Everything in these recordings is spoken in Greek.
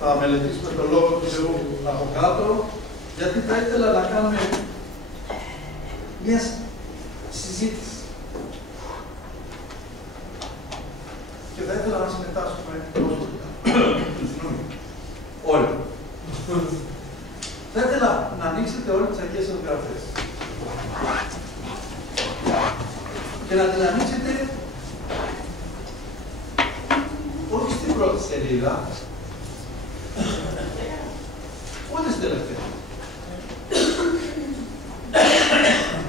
θα μελετήσουμε το Λόγο του Θεού από κάτω, γιατί θα ήθελα να κάνουμε μια συζήτηση. Και θα ήθελα να συμμετάσχουμε όλοι. Θα ήθελα να ανοίξετε όλες τις Αγίες Γραφές. Και να την ανοίξετε όχι στην πρώτη σελίδα, ούτε στην τελευταία.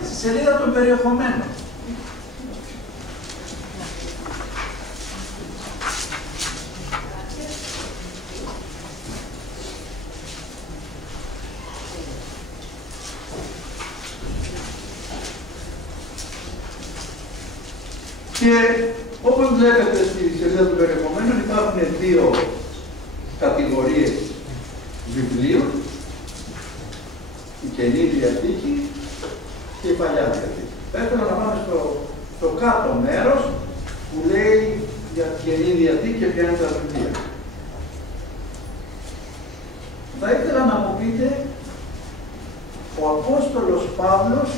Στη σελίδα των περιεχομένων. Και όπως βλέπετε στη σελίδα των περιεχομένων υπάρχουν δύο κατηγορίες βιβλίων, η Καινή Διαθήκη και η Παλιά Διαθήκη. Θα ήθελα να πάμε στο κάτω μέρος που λέει για την Καινή Διαθήκη και ποια είναι τα βιβλία. Θα ήθελα να μου πείτε, ο Απόστολος Παύλος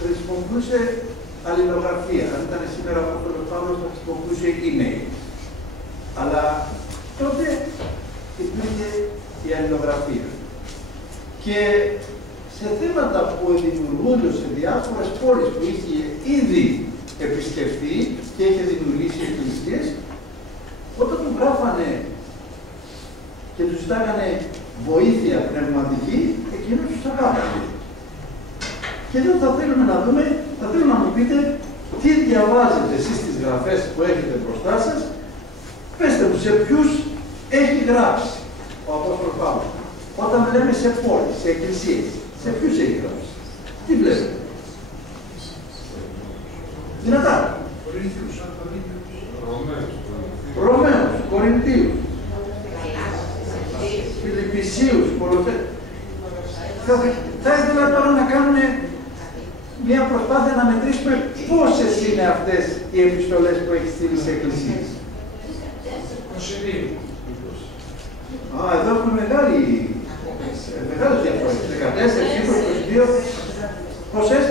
χρησιμοποιούσε αλληλογραφία. Αν ήταν σήμερα ο Απόστολος Παύλος θα χρησιμοποιούσε email. Αλλά τότε υπήρχε η αλληλογραφία. Και σε θέματα που δημιουργούνται σε διάφορες πόλεις που είχε ήδη επισκεφθεί και είχε δημιουργήσει εκκλησίες, όταν του γράφανε και του ζητάγανε βοήθεια πνευματική, εκείνος τους αγάπαγε. Και εδώ θα θέλουμε να δούμε, θα θέλω να μου πείτε τι διαβάζετε εσείς τις γραφές που έχετε μπροστά σας. Πέστε μου σε ποιους έχει γράψει ο Απόστολος Παύλος. Όταν λέμε σε πόλεις, σε εκκλησίες, σε ποιους έχει γράψει. Τι βλέπετε. Δυνατά. Ρωμαίους, Κορινθίους, Φιλιππισίους, Κολοσσαίους. Θα ήθελα τώρα να κάνουμε μια προσπάθεια να μετρήσουμε πόσες είναι αυτές οι επιστολές που έχει στείλει σε εκκλησίες. 22. Εδώ έχουμε μεγάλες διαφορές. 14, 20, 22. Πόσες?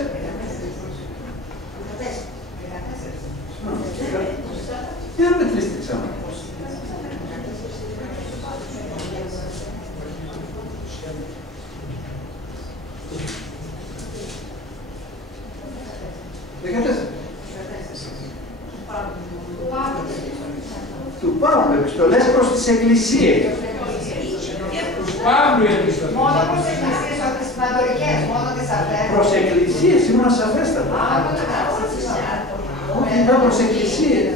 14. Για να μετρήστε ξανά. Του Παύλου, επιστολές προς τις εκκλησίες. Του Παύλου επιστολές. Μόνο προς εκκλησίες, όχι τις πνευματικές, μόνο τις αυτές. Προς εκκλησίες, ήμουν σαφέστατα. Όχι, ήταν προς εκκλησίες.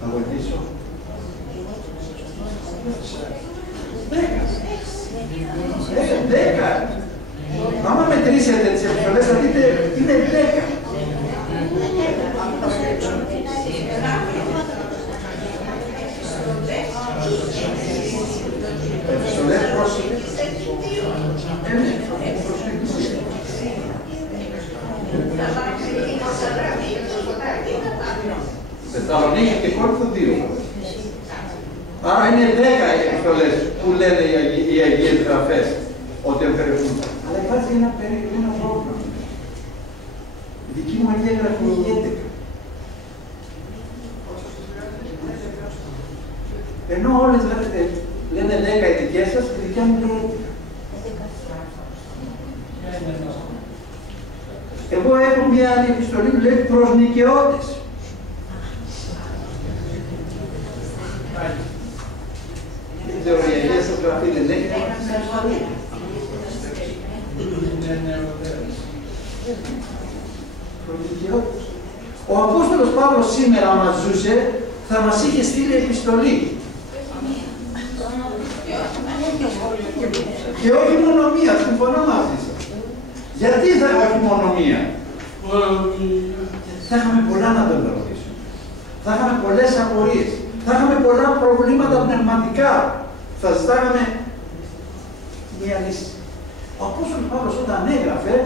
Να βοηθήσω. 10. Άμα μετρήσετε τις επιστολές θα δείτε είναι 10. Επιστολές προς Θεσσαλονίκη και Κόρινθο 2. Άρα είναι 10 οι επιστολές που λένε οι Αγίες Γραφές ότι εμφερεύουν. Αλλά υπάρχει ένα πρόβλημα. Η δική μου Αγία Γραφή είναι 11. Ενώ όλες λένε 10 οι δικές σας, η δικιά μου λέει 11. Εγώ έχω μια άλλη επιστολή που λέει προς νοικαιώτες. Η θεωρία σας γραφή δεν έχει Ο Απόστολος Παύλος σήμερα μας ζούσε, θα μας είχε στείλει επιστολή. Και όχι μόνο μία, συμφωνώ μαζί σας. Γιατί θα όχι μόνο μία. Θα είχαμε πολλά να τον ρωτήσουμε. Θα είχαμε πολλές απορίες. Θα είχαμε πολλά προβλήματα πνευματικά. Θα ζητάγαμε μία λύση. Ο Απόστολος Παύλος όταν έγραφε,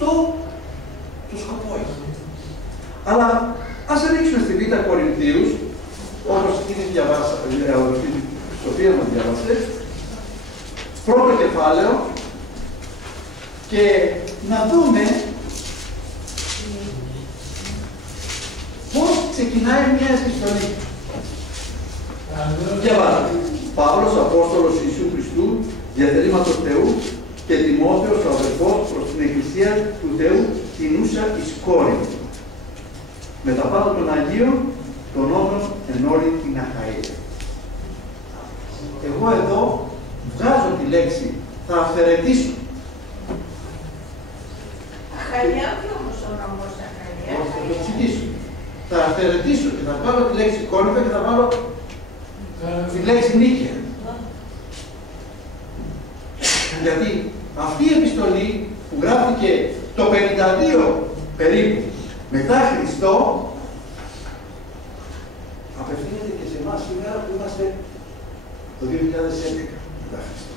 Αυτό το σκοπό έχει. Αλλά ας ανοίξουμε στη Β' Κορινθίους, όπως ήδη διαβάσατε, η Σοφία μας διάβασε, πρώτο κεφάλαιο, και να δούμε πώς ξεκινάει μια επιστολή. Διαβάζω. Παύλος, Απόστολος Ιησού Χριστού, διαθερήματος Θεού, και Τιμόθεος, ο αδερφός, προς την Εκκλησία του Θεού, κινούσα εις Κόρινθο. Με τα πάντα των Αγίων, των όνων εν όλη την Αχαΐα. Εγώ εδώ βγάζω τη λέξη, θα αφαιρετήσω. Αχαΐα, όχι όμως ο νόμος Αχαΐα. Όχι, θα το εξηγήσω. Θα αφαιρετήσω και θα βάλω τη λέξη Κόρινθο και θα βάλω τη λέξη Νίκαια. Γιατί αυτή η επιστολή που γράφτηκε το 52 περίπου μετά Χριστό, απευθύνεται και σε εμάς σήμερα που είμαστε το 2011 μετά Χριστό.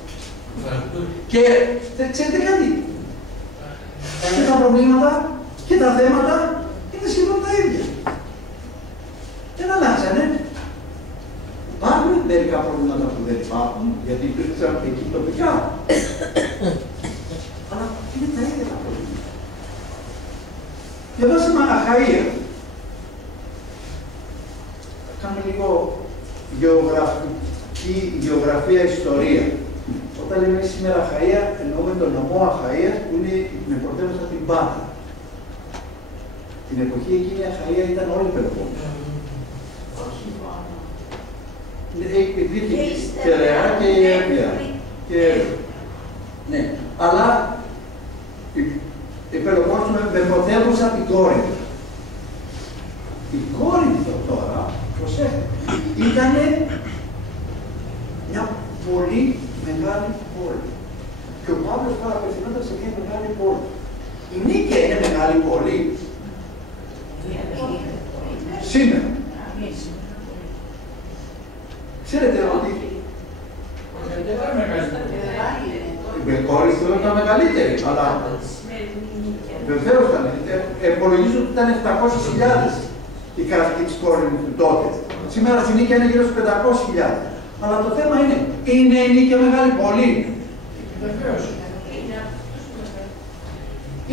Και ξέρετε κάτι, και τα προβλήματα και τα θέματα είναι σχεδόν τα ίδια. Δεν αλλάξανε. Υπάρχουν μερικά προβλήματα που δεν υπάρχουν, γιατί υπήρξαν εκεί τοπικά. Αλλά είναι τα ίδια τα προβλήματα. Διαβάσαμε Αχαΐα. Κάνουμε λίγο γεωγραφία, ιστορία. Όταν λέμε σήμερα Αχαΐα, εννοούμε τον νομό Αχαΐας που είναι με πρωτεύουσα την Πάτρα. Την εποχή εκείνη η Αχαΐα ήταν όλη η Πελοπόννησο. Υπήρχε και Ρεά και η Εύβοια. Ναι, αλλά η Πελοπόννησο με πρωτεύουσα την Κόρινθο. Η Κόρινθο τώρα, προσέχετε, ήταν μια πολύ μεγάλη πόλη. Και ο Παύλος τώρα απευθυνόταν σε μια μεγάλη πόλη. Η Νίκαια είναι μεγάλη πόλη. Σήμερα. Ξέρετε ότι η Κόρινθο ήταν μεγαλύτερη, αλλά βεβαίως ήταν. Υπολογίζω ότι ήταν 700.000 η κρατική της Κόρινθου τότε. Σήμερα στην Νίκαια είναι γύρω στους 500.000. Αλλά το θέμα είναι η Νίκαια μεγάλη πόλη? Βεβαίως.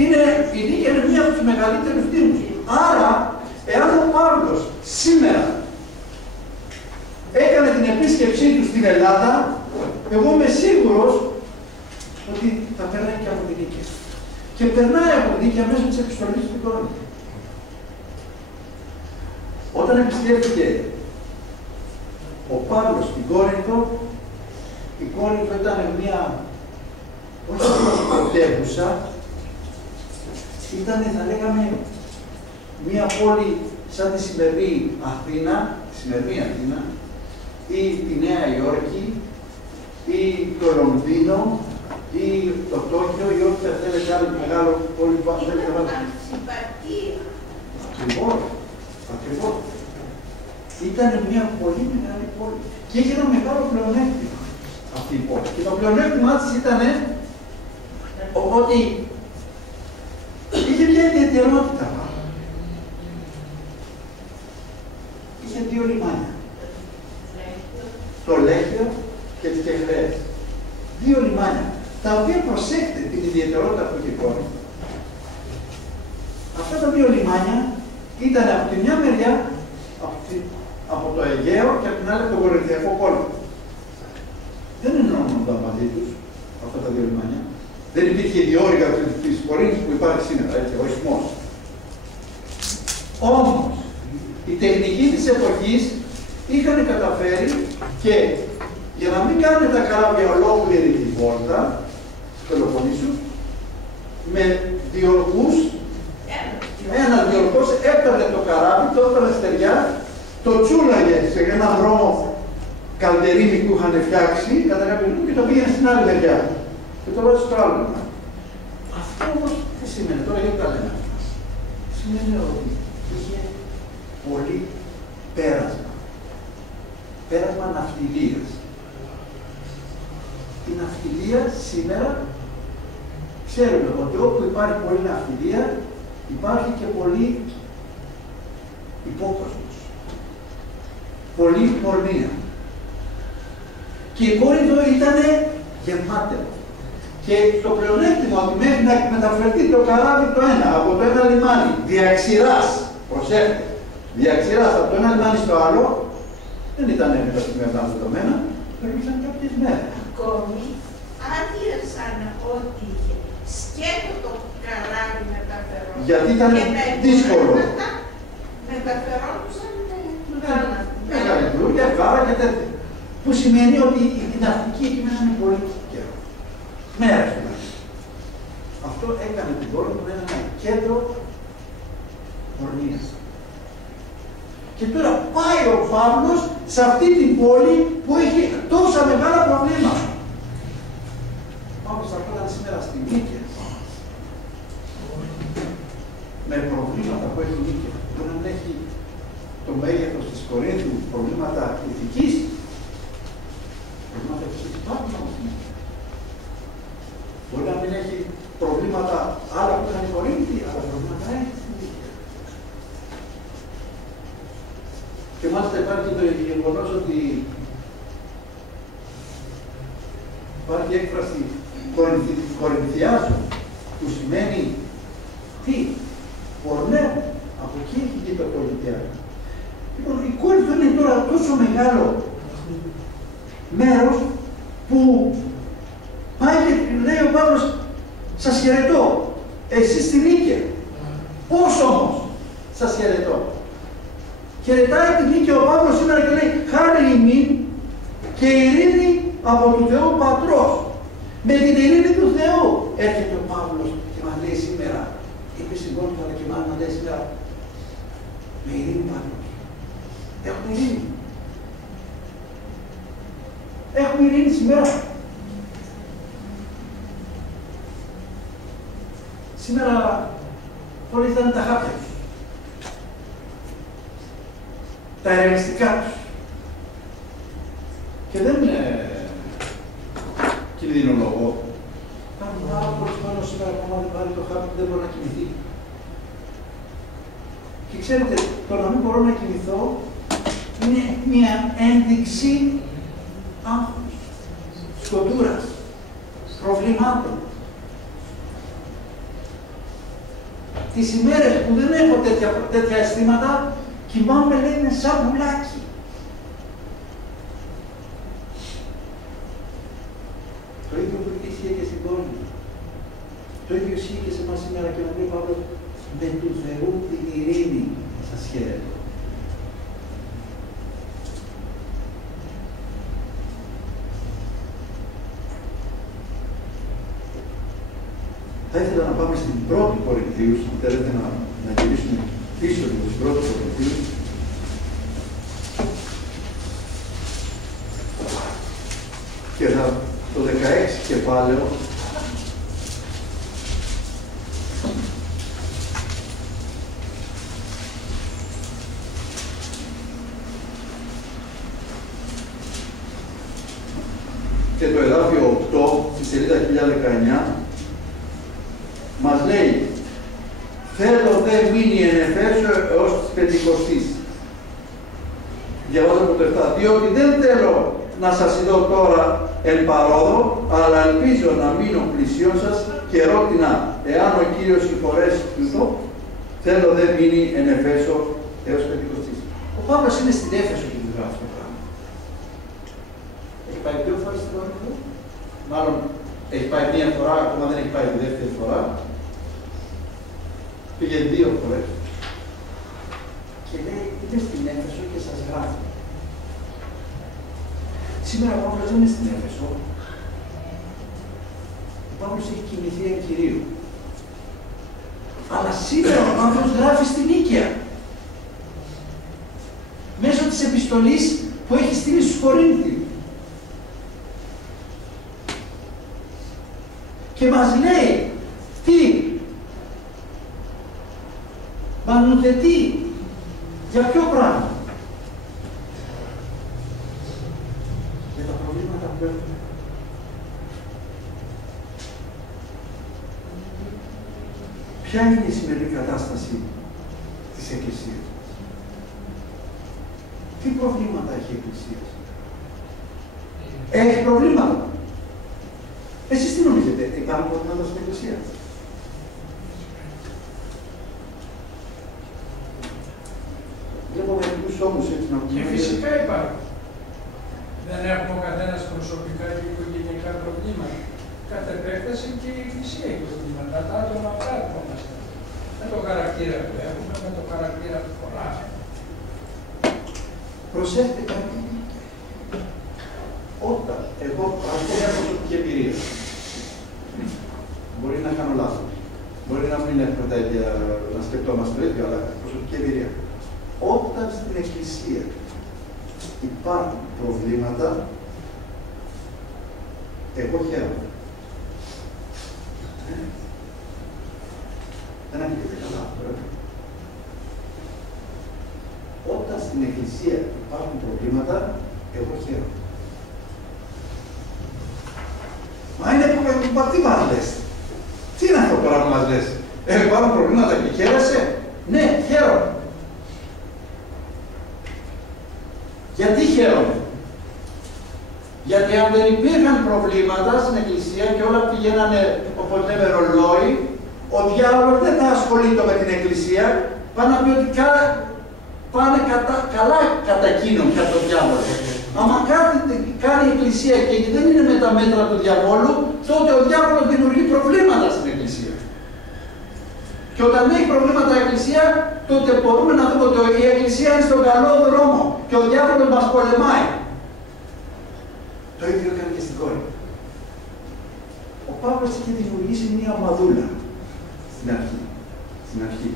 Η Νίκαια είναι μία από τους μεγαλύτερους δήμους. Άρα, εάν ο Παύλος σήμερα έκανε την επίσκεψή του στην Ελλάδα, εγώ είμαι σίγουρος ότι θα περνάει και από την Νίκαια. Και περνάει από την Νίκαια μέσω της επιστολής του Κόρινθου. Όταν επισκέφθηκε ο Παύλος στην Κόρινθο, η Κόρινθο ήταν μια, όχι απλώς πρωτεύουσα, ήταν, θα λέγαμε, μια πόλη σαν τη σημερινή Αθήνα, ή τη Νέα Υόρκη, ή το Λονδίνο, ή το Τόκιο, ή όποια θέλετε άλλο μεγάλο πόλη που θέλετε να βάλετε. Ακριβώς. Ήταν μια πολύ μεγάλη πόλη. Και είχε ένα μεγάλο πλεονέκτημα αυτή η πόλη. Και το πλεονέκτημά της ήταν ότι είχε μια ιδιαιτερότητα. Είχε δύο λιμάνια. Το Λέχιο και τις Κεχρέες. Δύο λιμάνια, τα οποία προσέχετε την ιδιαιτερότητα που είχε η Κόρινθο. Αυτά τα δύο λιμάνια ήταν από τη μια μεριά από το Αιγαίο και από την άλλη από τον Κορινθιακό πόλεμο. Δεν εννοούνταν μαζί τους αυτά τα δύο λιμάνια. Δεν υπήρχε η διόρυγα της Κορίνθου που υπάρχει σήμερα, έτσι, ο ισμός. Όμως, οι τεχνικοί της εποχής είχαν καταφέρει και για να μην κάνουν τα καράβια ολόκληρη τη βόλτα του Πελοποννήσου, με διορκούς, ένας διορκός έπαιρνε το καράβι, το έφερε στεριά, το τσούλαγε σε ένα δρόμο καλτερίνι που είχαν φτιάξει κατά κάποιο τρόπο και το πήγαινε στην άλλη μεριά. Και το βάζει στο άλλο μεριά. Αυτό όμως τι σημαίνει, τώρα γιατί τα λέμε. Σημαίνει ότι είχε πολύ πέρασμα. Πέρασμα ναυτιλίας. Η ναυτιλία σήμερα ξέρουμε ότι όπου υπάρχει πολλή ναυτιλία, υπάρχει και πολύ υπόκοσμος, πολλή πορνεία. Και η Κόρινθο ήταν γεμάτη. Και το πλεονέκτημα ότι μέχρι να μεταφερθεί το καράβι το ένα, από το ένα λιμάνι, διαξηράς, προσέχτε, διαξηράς από το ένα λιμάνι στο άλλο, δεν ήταν τα σημεία δεδομένα, περνούσαν κάποιες μέρες. Ακόμη, άδειασαν ό,τι είχε. Σκέτο το καράβι μεταφερόντουσαν. Γιατί ήταν δύσκολο. Μεταφερόντουσαν με γάλα. Έκανε δουλειά, γάλα και τέτοια. Που σημαίνει ότι η ναυτική εκεί μέσα είναι πολύ καιρό. Μέρες τουλάχιστον. Αυτό έκανε την πόλη που είναι ένα κέντρο πορνείας. Και τώρα πάει ο Παύλος σε αυτή την πόλη που έχει τόσα μεγάλα προβλήματα. Ο Παύλος θα πήγαν σήμερα στη Νίκαια. Με προβλήματα που έχει η Νίκαια. Μπορεί να έχει το μέγεθος της Κορίνθου, προβλήματα ηθικής. Προβλήματα ηθικής υπάρχουν όμως. Μπορεί να μην έχει προβλήματα άλλα που είχαν οι Κορίνθοι, αλλά προβλήματα έχει στην Νίκαια. Και μάλιστα υπάρχει το γεγονός ότι υπάρχει έκφραση κορινθιάζω, που σημαίνει τι, πορνεύω. Από εκεί έχει γίνει το κορινθιάζω. Λοιπόν, η Κόρινθο είναι τώρα τόσο μεγάλο μέρος που πάει και λέει ο Παύλος, σας χαιρετώ, εσείς στην Νίκαια. Πώς όμως σας χαιρετώ? Χαιρετάει την Νίκαια ο Παύλος σήμερα και λέει χάρη ημίν και ειρήνη από του Θεού Πατρός. Με την ειρήνη του Θεού έρχεται ο Παύλος και μας λέει σήμερα, είπε στην πόλη του Αλκημάνου να λέει σήμερα, με ειρήνη Πατρός. Έχουμε ειρήνη. Έχουμε ειρήνη σήμερα. Σήμερα πολλοί ήταν τα χάπια τους. Τα ερευνητικά τους. Και δεν κινδυνολογώ. Υπάρχουν πάρα πολλοί πάνω σήμερα που αν πάρει το χάπι δεν μπορεί να κοιμηθεί. Και ξέρετε, το να μην μπορώ να κοιμηθώ είναι μια ένδειξη άγχους, σκοτούρας, προβλημάτων. Τις ημέρες που δεν έχω τέτοια αισθήματα, κοιμάμαι, λέει, είναι σαν πουλάκι. Το ίδιο που ισχύει και στην πόλη. Το ίδιο ισχύει και σε εμάς σήμερα και να πει Παύλο, με του Θεού την ειρήνη σας χαίρετο. Θα ήθελα να πάμε στην πρώτη Κορινθίους, αν θέλετε να γυρίσουμε πίσω από την πρώτη Κορινθίους. Και το 16 κεφάλαιο, και το εδάφιο 8, στη σελίδα 1019, μας λέει θέλω δε μείνει εν Εφέσω έως της Πεντηκοστής. Διαβάζω από το 7. Διότι δεν θέλω να σας ειδώ τώρα εν παρόδο, αλλά ελπίζω να μείνω πλησίον σας και ρώτηνα, εάν ο Κύριος συγχωρέσει τούτο, θέλω δε μείνει εν Εφέσω έως Πεντηκοστής. Ο Παύλος είναι στην Έφεσο και του γράφει αυτό το πράγμα. Έχει πάει 2 φορές στην Κορίνθο, μάλλον έχει πάει 1 φορά, ακόμα δεν έχει πάει τη δεύτερη φορά. Πήγε 2 φορές. Και λέει, είμαι στην Έφεσο και σας γράφω. Σήμερα ο Παύλος δεν είναι στην Έφεσο. Ο Παύλος έχει κοιμηθεί εν Κυρίου. Αλλά σήμερα ο Παύλος γράφει στην Νίκαια. Μέσω της επιστολής που έχει στείλει στους Κορίνθιους. Και μας λέει, τι, μας νουθετεί, για ποιο πράγμα? Για τα προβλήματα που έχουμε. Ποια είναι η σημερινή κατάσταση της Εκκλησίας? Τι προβλήματα έχει η Εκκλησία? Έχει προβλήματα. Εσείς τι νομίζετε, υπάρχουν προβλήματα στην Εκκλησία? Βλέπω μερικούς ώμους έτσι να πούμε. Και φυσικά υπάρχουν. Δεν έχουμε ο καθένας προσωπικά και οικογενειακά προβλήματα. Κατ' επέκταση και η Εκκλησία έχει προβλήματα. Τα άτομα κάθομαστε. Με το χαρακτήρα που έχουμε, με το χαρακτήρα που φοράμε. Προσέχετε κάτι. Όταν εγώ έχω μια προσωπική εμπειρία, μπορεί να κάνω λάθος, μπορεί να μην έχουμε τα ίδια, να σκεπτόμαστε το ίδιο, αλλά προσωπική εμπειρία. Όταν στην Εκκλησία υπάρχουν προβλήματα, εγώ χαίρομαι. Δεν ακούγεται καλά αυτό, Όταν στην Εκκλησία υπάρχουν προβλήματα, εγώ χαίρομαι. Μα είναι τι μας λες? Τι είναι αυτό τώρα που μας λες? Υπάρχουν προβλήματα και χαίρεσαι? Ναι, χαίρομαι. Γιατί χαίρομαι? Γιατί αν δεν υπήρχαν προβλήματα στην Εκκλησία και όλα πηγαίνανε όπως λέμε ρολόι, ο διάβολος δεν θα ασχολείται με την Εκκλησία, πάνε να πει ότι πάνε καλά κατά εκείνον, κατά τον διάβολο. Άμα κάνει η Εκκλησία και δεν είναι με τα μέτρα του διαβόλου, τότε ο διάβολος δημιουργεί προβλήματα στην Εκκλησία. Και όταν έχει προβλήματα η Εκκλησία, τότε μπορούμε να δούμε ότι η Εκκλησία είναι στον καλό δρόμο και ο διάβολος μας πολεμάει. Το ίδιο έκανε και στην κόρη. Ο Παύλος είχε δημιουργήσει μια ομαδούλα στην αρχή.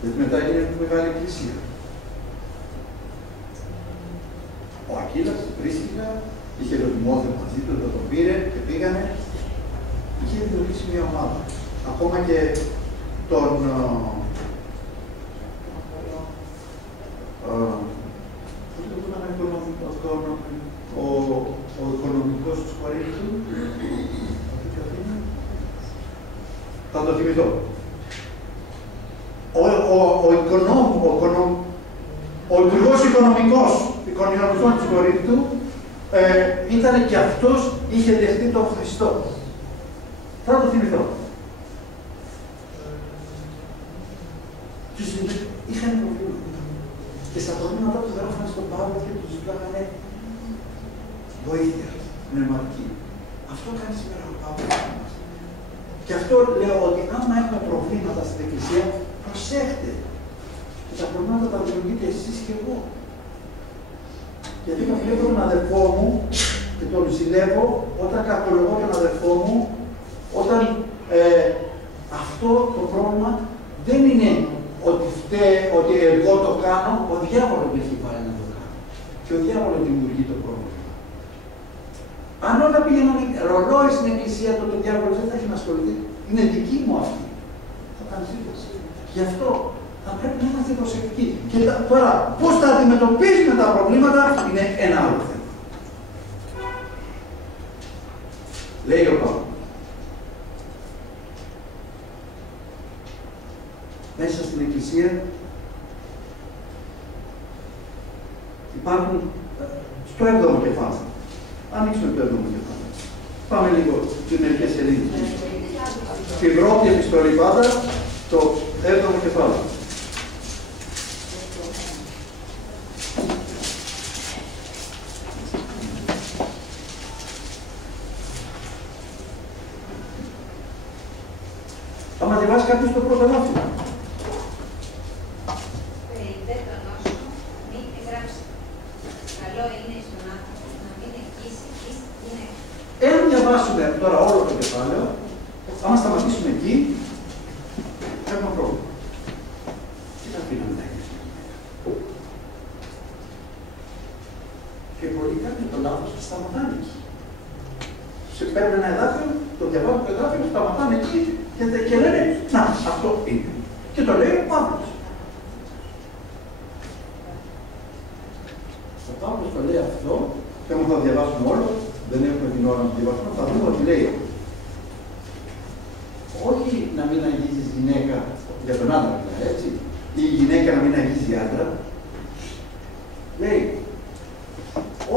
Γιατί μετά έγινε μεγάλη εκκλησία. Ο Ακύλας, η Πρίσκιλλα, είχε τον Τιμόθεο μαζί του, τον πήρε και πήγανε. Είχε δημιουργήσει μια ομάδα. Ακόμα και τον ο οικονομικός του Κορίνθου, θα το θυμηθώ. Ο υπουργός οικονομικός της Κορίνθου ήταν και αυτός, είχε δεχτεί τον Χριστό. Θα το θυμηθώ. Είχαν προβλήματα. Και στα προβλήματα του γράφανε στον Παύλο και του ζητάγανε βοήθεια, πνευματική. Αυτό κάνει σήμερα ο Παύλος. Και αυτό λέω ότι άμα έχουμε προβλήματα στην Εκκλησία, προσέχτε. Και τα προβλήματα τα δημιουργείτε εσείς και εγώ. Γιατί βλέπω τον αδερφό μου και τον ζηλεύω όταν κακολογώ τον αδερφό μου, όταν αυτό το πρόβλημα δεν είναι ότι εγώ το κάνω, ο διάβολος με έχει βάλει να το κάνω. Και ο διάβολος δημιουργεί το πρόβλημα. Αν όλα πήγαιναν ρολόι στην Εκκλησία, τότε ο διάβολος δεν θα έχει να ασχοληθεί. Είναι δική μου αυτή. Θα κάνει σύντοση. Γι' αυτό θα πρέπει να είμαστε προσεκτικοί. Και τώρα, πώς θα αντιμετωπίσουμε τα προβλήματα είναι ένα άλλο θέμα. Λέει ο Παύλος. Μέσα στην Εκκλησία υπάρχουν στο 7ο κεφάλαιο. Ανοίξουμε το 7ο κεφάλαιο. Πάμε λίγο στις μερικές σελίδες. Στην πρώτη επιστολή πάντα, το 7ο κεφάλαιο. Άμα διαβάσει κάποιος το πρώτο λάθος. Εάν διαβάσουμε τώρα όλο το κεφάλαιο, άμα σταματήσουμε εκεί, έχουμε πρόβλημα. Τι θα πίναμε να γίνει. Και πολλοί κάνουν το λάθος και σταματάνε εκεί. Σε παίρνουν ένα εδάφιο, το διαβάζουν το εδάφιο, σταματάνε εκεί και λένε, να, αυτό είναι. Και το λέει ο Παύλος. Ο Παύλος το λέει αυτό, και όμως θα διαβάσουμε όλο, δεν έχουμε την ώρα να διαβάσουμε, θα δούμε ότι λέει όχι να μην αγγίζεις γυναίκα για τον άντρα, έτσι, ή η γυναίκα να μην αγγίζει άντρα. Λέει,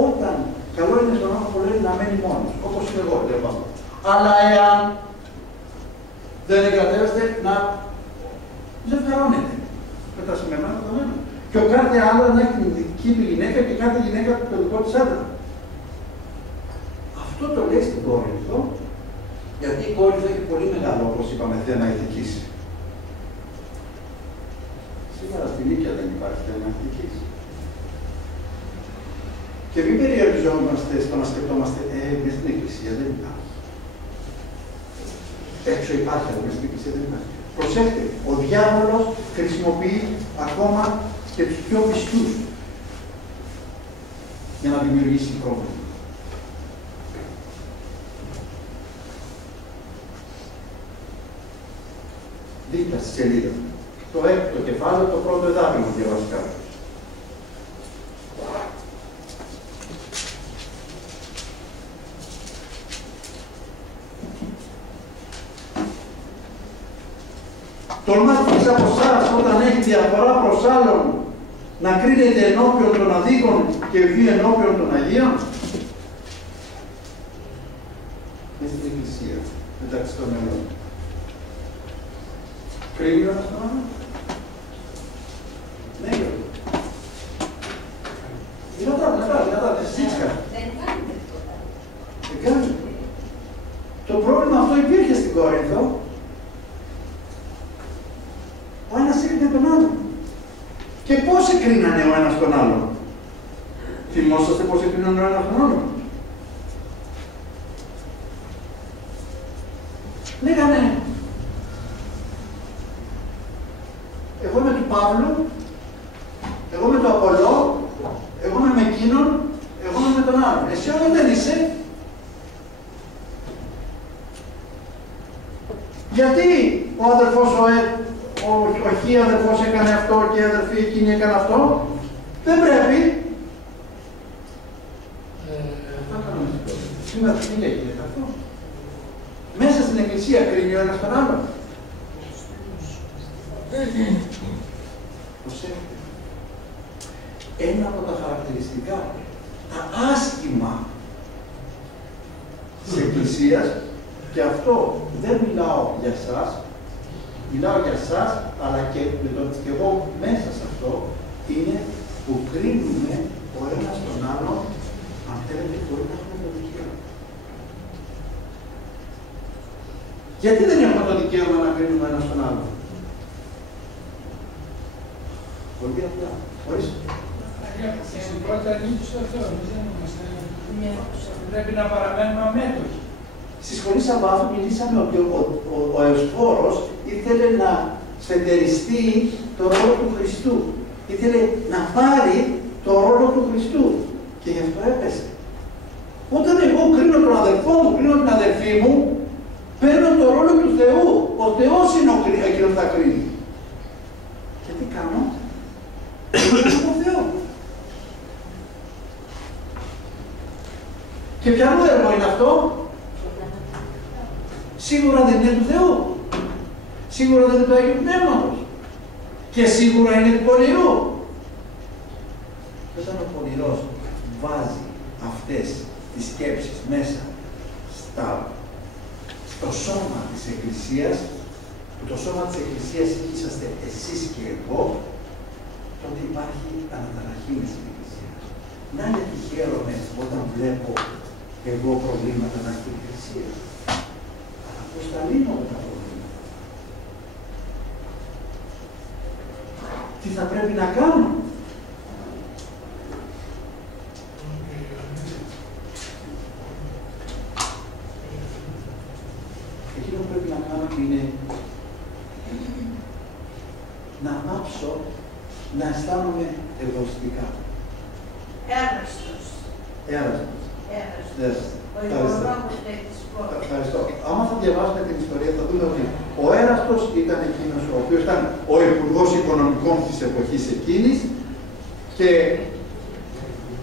όταν καλό είναι στον άνθρωπο λέει να μένει μόνος, όπως είμαι εγώ, λέω πάνω. Αλλά εάν δεν εγκατεύεστε να ζευγαρώνετε με τα σημερινά δεδομένα. Και ο κάθε άντρα να έχει την δική του γυναίκα και κάθε γυναίκα το δικό της άντρα. Αυτό το λέει στην Κόρινθο, γιατί η Κόρινθο έχει πολύ μεγάλο, όπως είπαμε, θέμα ηθικής. Σήμερα στη Νίκαια δεν υπάρχει θέμα ηθικής. Και μην περιοριζόμαστε στο να σκεφτόμαστε, μέσα στην Εκκλησία δεν υπάρχει. Έξω υπάρχει, αλλά μέσα στην Εκκλησία δεν υπάρχει. Προσέχτε, ο διάβολος χρησιμοποιεί ακόμα και τους πιο πιστούς για να δημιουργήσει πρόβλημα. Δίπλα στη σελίδα. Το έκτο κεφάλαιο, το πρώτο εδάφιο διαβάσει κάποιος. Τολμάστε από εσάς όταν έχει διαφορά προς άλλον να κρίνετε ενώπιον των αδίκων και βγει ενώπιον των Αγίων. Είναι στην Εκκλησία, μεταξύ των μελών. Κρίνει ο ένας τον άλλον. Ναι, Γιώργο. Δυνατά, δεν συζήτηκα. Δεν κάνετε τίποτα. Δεν κάνετε. Το πρόβλημα αυτό υπήρχε στην Κόρινθο. Ο ένας έκρινε τον άλλον. Και πώς εκρίνανε ο ένας τον άλλον. Θυμόσαστε πώς εκρίνανε ο ένας τον άλλον. Λέγανε, εγώ είμαι του Παύλου, εγώ είμαι του Απολλώ, εγώ είμαι με εκείνον, εγώ είμαι με τον άλλον. Εσύ όμως δεν είσαι. Γιατί ο αδερφός ο χ αδερφός έκανε αυτό και η αδερφή εκείνη έκανε αυτό. Δεν πρέπει. Σήμερα τι λέγεται αυτό. Μέσα στην Εκκλησία κρίνει ο ένας τον άλλον. Προσέχετε. Ένα από τα χαρακτηριστικά, τα άσχημα της Εκκλησίας, και αυτό δεν μιλάω για εσάς, μιλάω για εσάς, αλλά και εγώ μέσα σε αυτό, είναι που κρίνουμε ο ένας τον άλλο, αν θέλετε, χωρίς να έχουμε το δικαίωμα. Γιατί δεν έχουμε το δικαίωμα να κρίνουμε ένας τον άλλο. Πολύ απλά. Ορίστε. Στην πρώτη ανήκει στο Θεό, δεν είμαστε. Πρέπει να παραμένουμε αμέτωχοι. Στη σχολή Σαββάτου μιλήσαμε ότι ο Εωσφόρος ήθελε να σφεντεριστεί το ρόλο του Χριστού. Ήθελε να πάρει το ρόλο του Χριστού. Και γι' αυτό έπεσε. Όταν εγώ κρίνω τον αδελφό μου, κρίνω την αδελφή μου, παίρνω το ρόλο του Θεού. Ο Θεός είναι εκείνος που θα κρίνει. Και τι κάνω? Κρίνω τον Θεό. Και ποιο έργο είναι αυτό? Σίγουρα δεν είναι του Θεού. Σίγουρα δεν είναι του Αγίου Πνεύματος. Και σίγουρα είναι του πονηρού. Όταν ο πονηρός βάζει αυτές τις σκέψεις μέσα στο σώμα της Εκκλησίας, που το σώμα της Εκκλησίας είσαστε εσείς και εγώ, τότε υπάρχει αναταραχή μες στην Εκκλησία. Να γιατί χαίρομαι όταν βλέπω εγώ προβλήματα να έχει την Εκκλησία. Αλλά πώς τα λύνω τα προβλήματα. Τι θα πρέπει να κάνω. Εκείνο που πρέπει να κάνω είναι να πάψω να αισθάνομαι εγωιστικά. Έραστος. Έραστος. Ευχαριστώ. Άμα θα διαβάσουμε την ιστορία θα δούμε ότι ο Έραστος ήταν εκείνος ο οποίος ήταν ο υπουργός οικονομικών της εποχής εκείνης και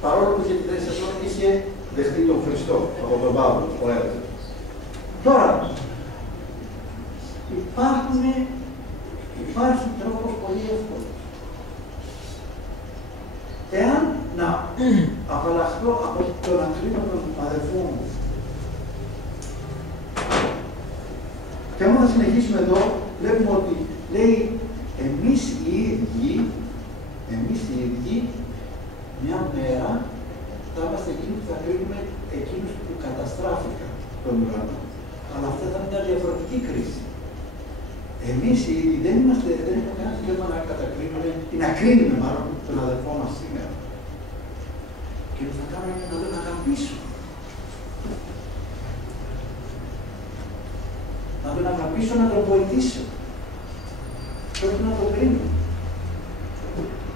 παρόλο που είχε τη θέση αυτό είχε δεχτεί τον Χριστό από τον Παύλο, ο Έραστος. Τώρα, Υπάρχει τρόπος πολύ εύκολος. Εάν να απαλλαχθώ από τον ακρίνο των αδερφών μου, και άμα θα συνεχίσουμε εδώ, βλέπουμε ότι λέει εμείς οι ίδιοι, μια μέρα θα είμαστε εκείνοι που θα κρίνουμε εκείνους που καταστράφηκαν τον ουρανό. Αλλά αυτή θα είναι μια διαφορετική κρίση. Εμείς οι ίδιοι δεν έχουμε κανένα δικαίωμα να κατακρίνουμε ή να κρίνουμε μάλλον τον αδερφό μας σήμερα. Και θα κάνουμε να τον αγαπήσουμε. Να τον αγαπήσω, να τον βοηθήσω. Πρέπει να τον κρίνω.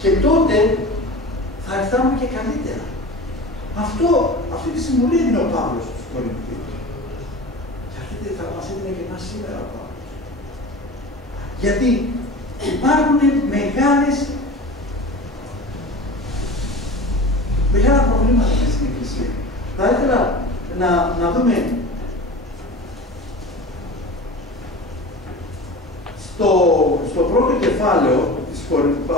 Και τότε θα αισθάνομαι και καλύτερα. Αυτή τη συμβουλή έδινε ο Παύλος στους Κορινθίους. Και αυτή θα μας έδινε και εμάς σήμερα ο Παύλος. Γιατί υπάρχουν μεγάλα προβλήματα μέσα στην Εκκλησία. Θα ήθελα να δούμε στο πρώτο κεφάλαιο της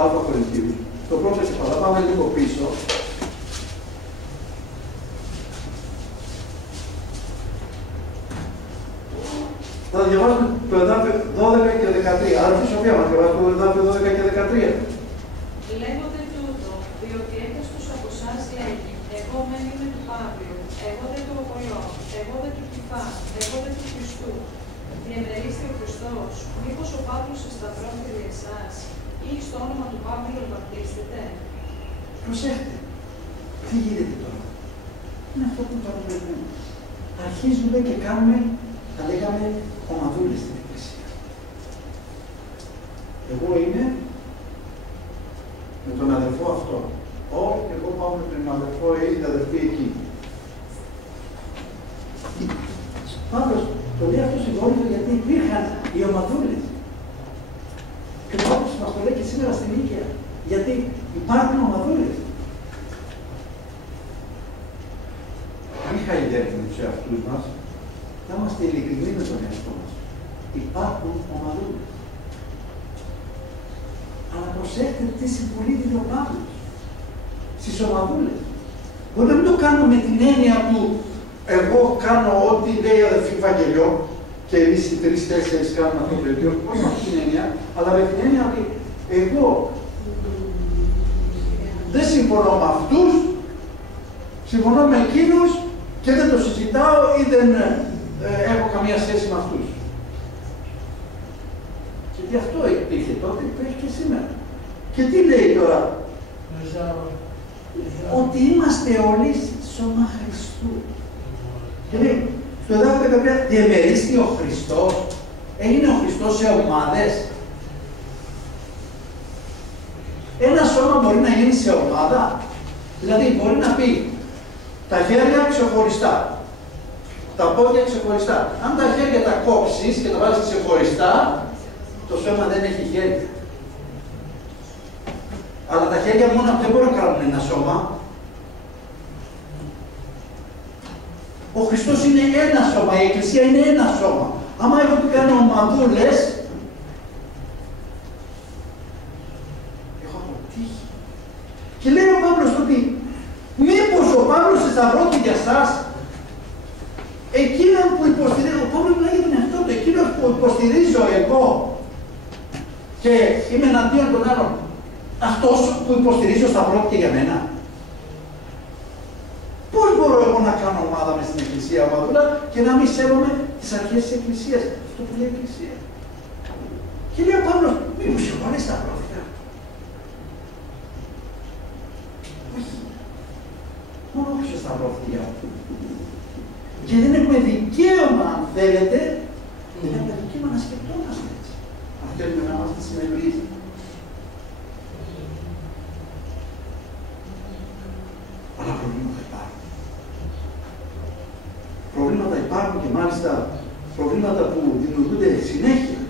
Αλφα Κορινθίου, στο πρώτο κεφάλαιο, πάμε λίγο πίσω. Θα διαβάσουμε το εδάφιο 12 και 13. Άρα, η Σοφία μας διαβάζει το εδάφιο 12 και 13. Λέγονται τούτο, διότι έκαστος από εσάς λέγει, εγώ μεν είμαι του Παύλου, εγώ δεν του Απολώ, εγώ δεν του Κηφά, εγώ δεν του Χριστού. Διεμερίστε ο Χριστός, μήπως ο Παύλος εσταυρώθηκε για εσάς, ή στο όνομα του Παύλου βαπτίστητε. Προσέχτε. Τι γίνεται τώρα. Είναι αυτό που παραδέχουμε. Αρχίζουμε και κάνουμε, θα λέγαμε, ομαδούλες στην Εκκλησία. Εγώ είμαι με τον αδερφό αυτό. Όχι, εγώ πάω με τον αδερφό ή την αδερφή εκεί. Πάντως, το λέει αυτό συγχώρητο γιατί υπήρχαν οι ομαδούλες. Και ο Παύλος μας το λέει και σήμερα στην Νίκαια. Γιατί υπάρχουν ομαδούλες. Μην χαϊδεύουμε τους εαυτούς μας. Θα είμαστε ειλικρινοί με τον εαυτό μας. Υπάρχουν ομαδούλες. Αλλά προσέχτε τι συμβουλή δίνει ο Παύλος στις ομαδούλες. Μπορεί να μην το κάνουμε με την έννοια του εγώ κάνω ό,τι λέει η αδερφή Βαγγελιό και εμείς οι 3-4 κάνουμε αυτό το ίδιο. Όχι με την έννοια, αλλά με την έννοια ότι εγώ δεν συμφωνώ με αυτούς, συμφωνώ με εκείνους και δεν το συζητάω ή δεν έχω καμία σχέση με αυτούς. Γιατί αυτό υπήρχε τότε, υπήρχε και σήμερα. Και τι λέει τώρα? Ότι είμαστε όλοι σώμα Χριστού. Και λέει, στο εδάφιο 15, διεμερίστη ο Χριστός. Έγινε ο Χριστός σε ομάδες. Ένα σώμα μπορεί να γίνει σε ομάδα. Δηλαδή μπορεί να πει τα χέρια ξεχωριστά, τα πόδια ξεχωριστά. Αν τα χέρια τα κόψεις και τα βάλεις ξεχωριστά, το σώμα δεν έχει χέρια. Αλλά τα χέρια μόνο δεν μπορούν να κάνουν ένα σώμα. Ο Χριστός είναι ένα σώμα, η Εκκλησία είναι ένα σώμα. Άμα εγώ του κάνω ομαδούλες, έχω αποτύχει. Και λέει ο Παύλος ότι μήπως ο Παύλος εσταυρώθηκε για σας, εκείνον που υποστηρίζω, ο Παύλος μιλάει για τον εαυτό του, εκείνος που υποστηρίζω εγώ και είμαι εναντίον των άλλων, αυτός που υποστηρίζω σταυρώθηκε για μένα. Πώς μπορώ εγώ να κάνω ομάδα μες στην Εκκλησία, ομαδούλα, και να μην σέβομαι τις αρχές της Εκκλησίας, αυτό που λέει η Εκκλησία. Και λέει ο Παύλος, μήπως εγώ δεν σταυρώθηκα. Όχι. Μόνο όποιος σταυρώθηκε για αυτό. Και δεν έχουμε δικαίωμα, αν θέλετε, δεν έχουμε δικαίωμα να σκεπτόμαστε έτσι. Αν θέλουμε να είμαστε συμμετροί. Αλλά προβλήματα υπάρχουν. Προβλήματα υπάρχουν και μάλιστα προβλήματα που δημιουργούνται συνέχεια.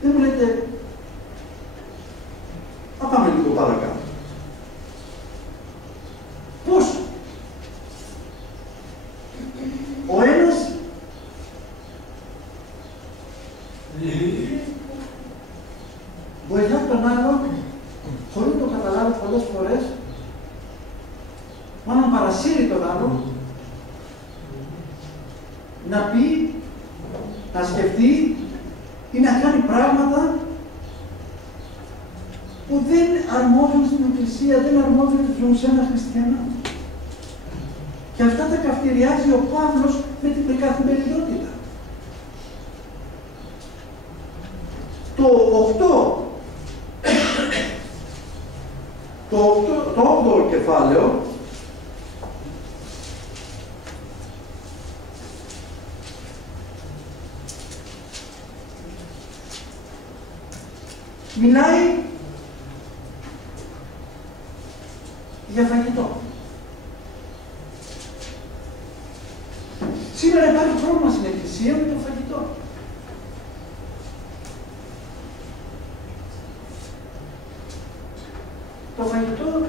Δεν μου λέτε, να πάμε λίγο παρακάτω. Πώς ο ένας βοηθά τον άλλον, χωρίς να το καταλάβει πολλές φορές, μάλλον παρασύρει τον άλλον, να πει, να σκεφτεί ή να κάνει πράγματα που δεν αρμόδιουν στην Εκκλησία, δεν αρμόδιουν σε ένα χριστιανό. Και αυτά τα καυτηριάζει ο Παύλος με την καθημερινότητα. Το 8ο κεφάλαιο μιλάει για φαγητό. Σήμερα υπάρχει πρόβλημα στην Εκκλησία με το φαγητό. Το φαγητό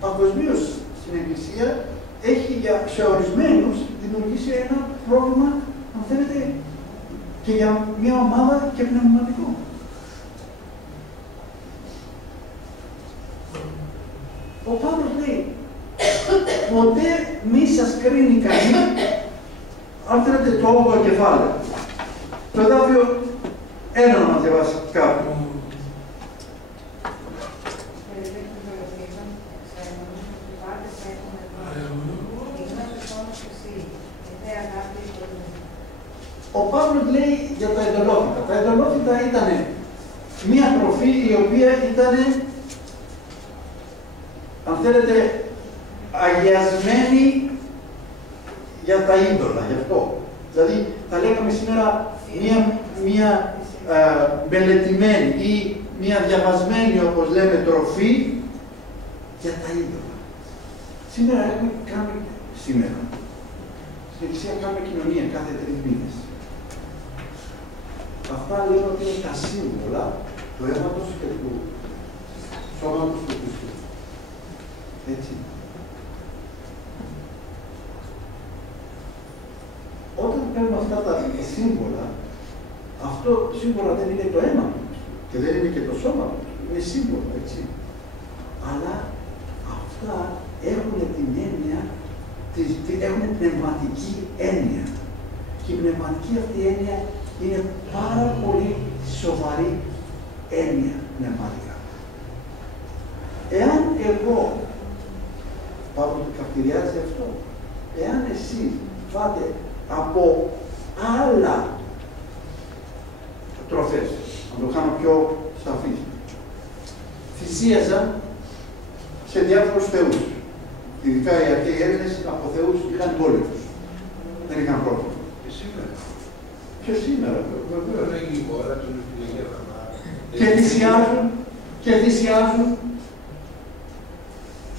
παγκοσμίως στην Εκκλησία έχει σε ορισμένους δημιουργήσει ένα πρόβλημα, αν θέλετε, και για μια ομάδα και πνευματικό. Ο Παύλος λέει, ποτέ μη σας κρίνει κανείς, αν θέλετε το 8ο κεφάλαιο. Το εδάφιο 1 να διαβάσει κάποιον. Ο Παύλος λέει για τα ειδωλόθητα. Τα ειδωλόθητα ήταν μια τροφή η οποία ήταν, αν θέλετε, αγιασμένη για τα είδωλα, γι' αυτό. Δηλαδή, θα λέγαμε σήμερα μια μελετημένη ή μια διαβασμένη, όπως λέμε, τροφή για τα είδωλα. Σήμερα στην Εκκλησία κάνουμε κοινωνία κάθε 3 μήνες. Αυτά λένε ότι είναι τα σύμβολα του αίματος και του σώματος του Χριστού. Έτσι. Όταν παίρνουμε αυτά τα σύμβολα, αυτό σύμβολα δεν είναι το αίμα του και δεν είναι και το σώμα του, είναι σύμβολα, έτσι. Αλλά αυτά έχουν την έννοια, έχουν πνευματική έννοια. Και η πνευματική αυτή έννοια είναι πάρα πολύ σοβαρή έννοια πνευματικά. Εάν εγώ, Παύλος καυτηριάζει αυτό, εάν εσείς φάτε από άλλα τροφές, να το κάνω πιο σαφής, θυσίαζαν σε διάφορους θεούς. Ειδικά οι αρχαίοι Έλληνες από θεούς είχαν πόλεμους. Δεν είχαν πρόβλημα. Και σήμερα. Και σήμερα, βέβαια. Και θυσιάζουν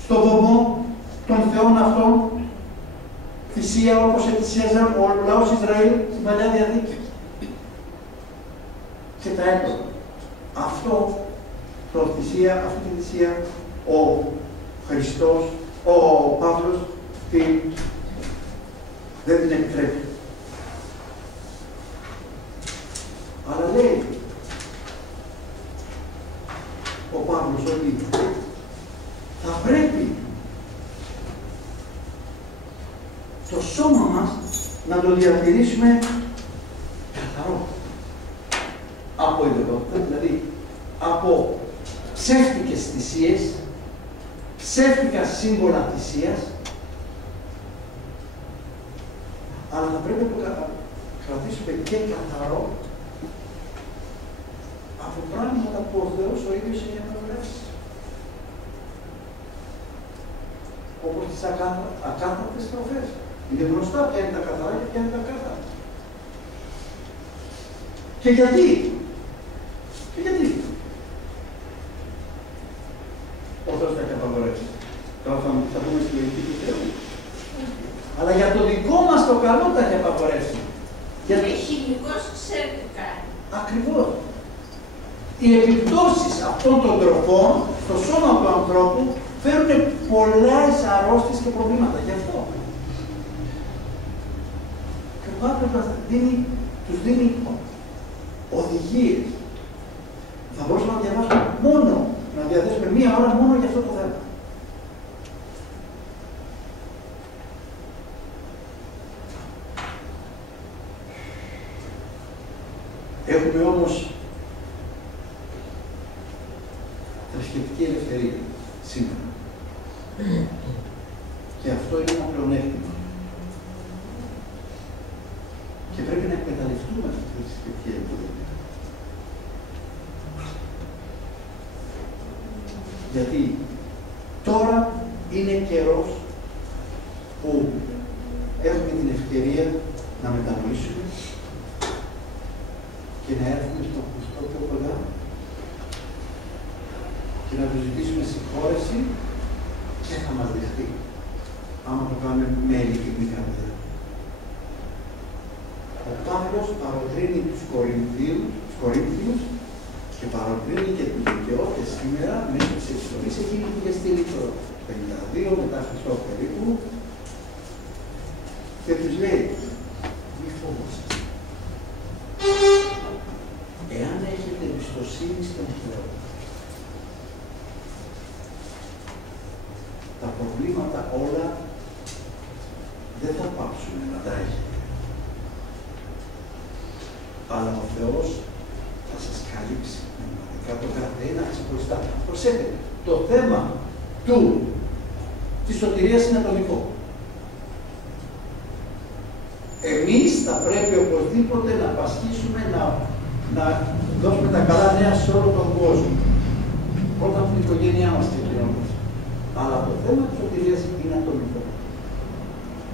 στο βωμό των θεών αυτών θυσία όπως θυσίαζαν ο λαός Ισραήλ στην Παλαιά Διαθήκη. Και τα έπρεπε. Αυτή τη θυσία ο Χριστός, ο Παύλος δεν την επιτρέπει. Αλλά λέει ο Παύλος ότι θα πρέπει το σώμα μας να το διατηρήσουμε καθαρό από ειδωλόθητα, δηλαδή από ψεύτικες θυσίες, ψεύτικα σύμβολα θυσίας, αλλά θα πρέπει να το κρατήσουμε και καθαρό από πράγματα που ο Θεός ο ίδιος έχει απαγορεύσει. Όπως τις ακάθαρτες τροφές. Είναι γνωστά ποια είναι τα καθαρά και ποια είναι τα ακάθαρτα. Και γιατί. Ο Θεός τα έχει απαγορεύσει. Τώρα θα πούμε στη λογική του Θεού. Αλλά για το δικό μας το καλό τα έχει απαγορεύσει. Γιατί χημικός ψεύτικα. Ακριβώς. Οι επιπτώσεις αυτών των τροφών στο σώμα του ανθρώπου φέρουν πολλές αρρώστιες και προβλήματα. Γι' αυτό. Και ο Παύλος τους δίνει οδηγίες. Θα μπορούσαμε να διαβάσουμε μόνο, να διαθέσουμε μία ώρα μόνο για αυτό το θέμα. Έχουμε όμως θρησκευτική ελευθερία σήμερα. Και αυτό είναι ένα πλεονέκτημα. Και πρέπει να εκμεταλλευτούμε αυτή τη θρησκευτική ελευθερία. Γιατί τώρα είναι καιρός που έχουμε την ευκαιρία να μετανοήσουμε και να έρθουμε στον Χριστό πιο κοντά και να του ζητήσουμε συγχώρεση και θα μας δεχτεί, άμα το κάνουμε με ειλικρινή καρδιά. Ο Παύλος παροτρύνει τους Κορίνθιους και παροτρύνει και τους δικαιώτες σήμερα μέσω της επιστολής εκείνη που είχε στείλει το 52 μετά Χριστό περίπου και τους λέει, μη φοβάστε. Εάν έχετε εμπιστοσύνη στον Θεό, τα προβλήματα όλα δεν θα πάψουν να τα έχετε. Αλλά ο Θεός θα σας καλύψει πνευματικά το καθένα ξεχωριστά. Προσέξτε, το θέμα της σωτηρίας είναι ατομικό. Εμείς θα πρέπει οπωσδήποτε να πασχίσουμε, να δώσουμε τα καλά νέα σε όλο τον κόσμο. Πρώτα από την οικογένειά μας ξεκινώντας. Αλλά το θέμα της σωτηρίας είναι ατομικό.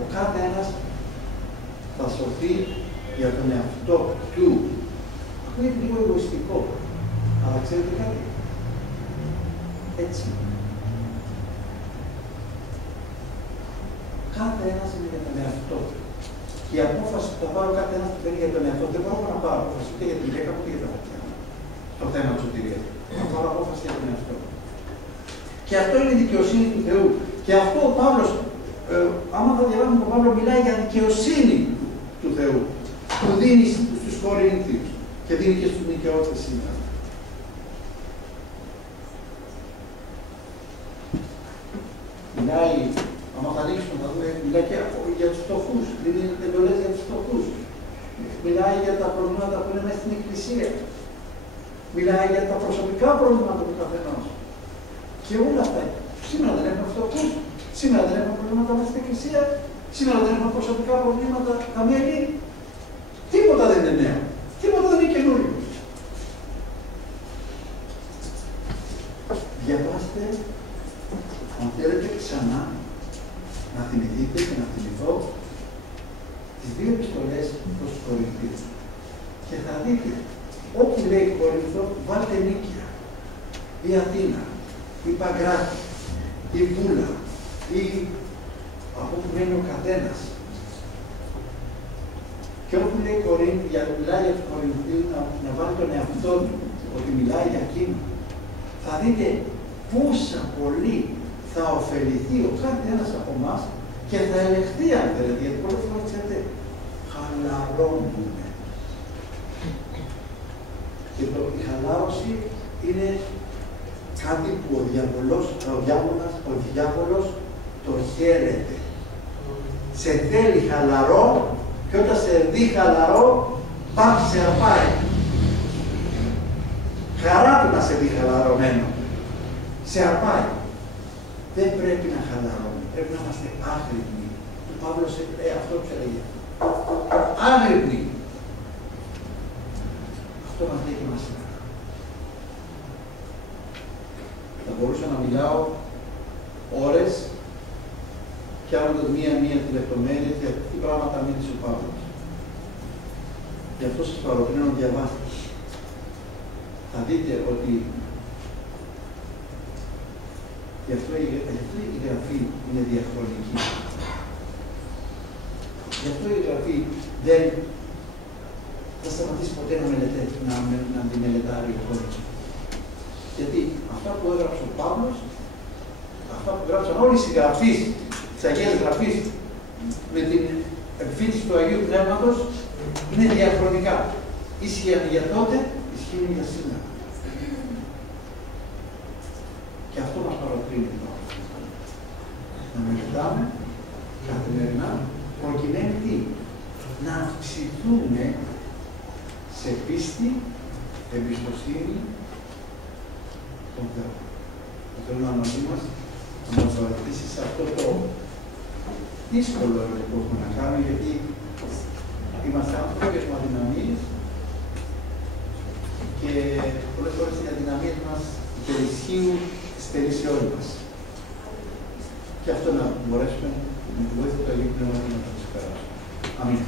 Ο κάθε ένας θα σωθεί για τον εαυτό του. Αυτό είναι λίγο εγωιστικό. Αλλά ξέρετε κάτι. Έτσι. Κάθε ένας είναι για τον εαυτό του. Και η απόφαση που θα πάρω κάθε ένας που παίρνει για τον εαυτό, δεν μπορώ να πάρω απόφαση ούτε για τη γυναίκα ούτε για τα παιδιά μου. Το θέμα της σωτηρίας. Θα πάρω απόφαση για τον εαυτό. Και αυτό είναι η δικαιοσύνη του Θεού. Και αυτό ο Παύλος, άμα θα διαβάσουμε τον Παύλο, μιλάει για δικαιοσύνη του Θεού. Που δίνει στους Κορίνθιους και δίνει και στους νοικαιώτες σήμερα. Μιλάει, άμα θα ανοίξουμε, θα δούμε, μιλάει και για τους φτωχούς, δίνει εντολές για τους φτωχούς. Μιλάει για τα προβλήματα που είναι μέσα στην Εκκλησία. Μιλάει για τα προσωπικά προβλήματα του καθενός. Και όλα αυτά. Σήμερα δεν έχουμε φτωχούς, σήμερα δεν έχουμε προβλήματα μέσα στην Εκκλησία, σήμερα δεν έχουμε προσωπικά προβλήματα τα μέλη. Τίποτα δεν είναι νέο. Τίποτα δεν είναι καινούριο. Διαβάστε, αν θέλετε ξανά, να θυμηθείτε και να θυμηθώ τις δύο επιστολές προς τους Κορινθίους. Και θα δείτε, όπου λέει Κορινθό, βάλτε Νίκαια, η Αθήνα, η Παγκράτη, η Βούλα, ή από όπου μένει ο καθένας. Και όπου λέει μιλάει για τους Κορινθίους να βάλει τον εαυτό του, ότι μιλάει για εκείνο, θα δείτε πόσα πολύ θα ωφεληθεί ο κάθε ένας από εμάς και θα ελεγχθεί αν θέλετε, γιατί πολλές φορές ξέρετε, χαλαρώνουμε. Και η χαλάρωση είναι κάτι που ο διάβολος το χαίρεται. Σε θέλει χαλαρό και όταν σε δει χαλαρό, πάει σε αρπάει. Χαρά του να σε δει χαλαρωμένο. Σε αρπάει. Δεν πρέπει να χαλαρώνουμε. Πρέπει να είμαστε άγρυπνοι. Ο Παύλος αυτό που έλεγε. Άγρυπνοι. Αυτό μας λέει και μας σήμερα. Θα μπορούσα να μιλάω ώρες και κάνοντας μία-μία τη λεπτομέρεια για τι πράγματα μίλησε ο Παύλος. Γι' αυτό σας παροτρύνω να διαβάσετε. Θα δείτε ότι γι' αυτό η γραφή είναι διαχρονική. Γι' αυτό η γραφή δεν θα σταματήσει ποτέ να τη μελετάρει ο κόσμος. Γιατί αυτά που έγραψε ο Παύλος, αυτά που γράψαν όλοι οι συγγραφείς της Αγίας Γραφής με την εμφύτηση του Αγίου Πνεύματος, είναι διαχρονικά. ίσχυαν για τότε, ισχύουν για σήμερα. Και αυτό μας παροτρύνει τώρα. Να μελετάμε καθημερινά, προκειμένου τι? Να αυξηθούμε σε πίστη, εμπιστοσύνη στον Θεό. Θέλω να μαζί μας να μας βοηθήσει σε αυτό το δύσκολο έργο που έχουμε να κάνουμε, γιατί είμαστε άνθρωποι με αδυναμίες και πολλές φορές οι αδυναμίες μας υπερισχύουν στις περισσιών μας. Και αυτό να μπορέσουμε με τη βοήθεια του Αγίου Πνεύματος να το ξεπεράσουμε. Αμήν.